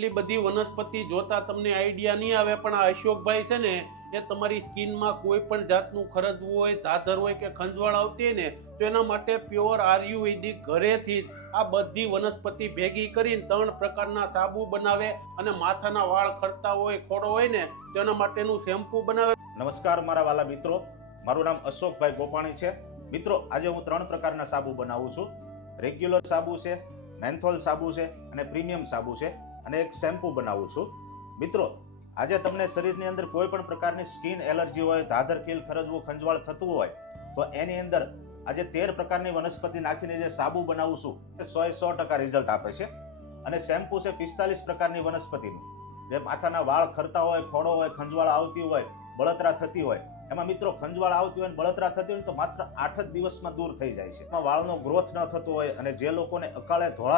એટલી બધી વનસ્પતિ જોતા તમને આઈડિયા નહીં આવે, પણ આ અશોકભાઈ છે ને, એ તમારી સ્કિનમાં કોઈ પણ જાતનું ખરજવું હોય ધાધર હોય કે ખંજવાળ આવતી હોય ને, તો એના માટે પ્યોર આયુર્વેદિક ઘરેથી આ બધી વનસ્પતિ ભેગી કરીને ત્રણ પ્રકારના સાબુ બનાવે અને માથાના વાળ ખરતા હોય, ખોડો હોય ને તેના માટેનું શેમ્પુ બનાવે. નમસ્કાર મારા વાલા મિત્રો. મારું નામ અશોકભાઈ ગોપાણી છે. મિત્રો, આજે હું ત્રણ પ્રકારના સાબુ બનાવું છું. રેગ્યુલર સાબુ છે, મેન્થોલ સાબુ છે અને પ્રીમિયમ સાબુ છે. અને એક શેમ્પુ બનાવું છું. મિત્રો, આજે તમને શરીરની અંદર કોઈ પણ પ્રકારની સ્કિન એલર્જી હોય, ધાધર, કીલ, ખરજવું, ખંજવાળ થતું હોય, તો એની અંદર આજે તેર પ્રકારની વનસ્પતિ નાખીને જે સાબુ બનાવું છું સો એ સો ટકા રિઝલ્ટ આપે છે. અને શેમ્પુ છે પિસ્તાલીસ પ્રકારની વનસ્પતિનું. જે માથાના વાળ ખરતા હોય ખોડો હોય, ખંજવાળ આવતી હોય, બળતરા થતી હોય. એમાં મિત્રો, ખંજવાળ આવતી હોય બળતરા થતી હોય તો માત્ર આઠ જ દિવસમાં દૂર થઈ જાય છે. એમાં વાળનો ગ્રોથ ન થતો હોય અને જે લોકોને અકાળે ધોળા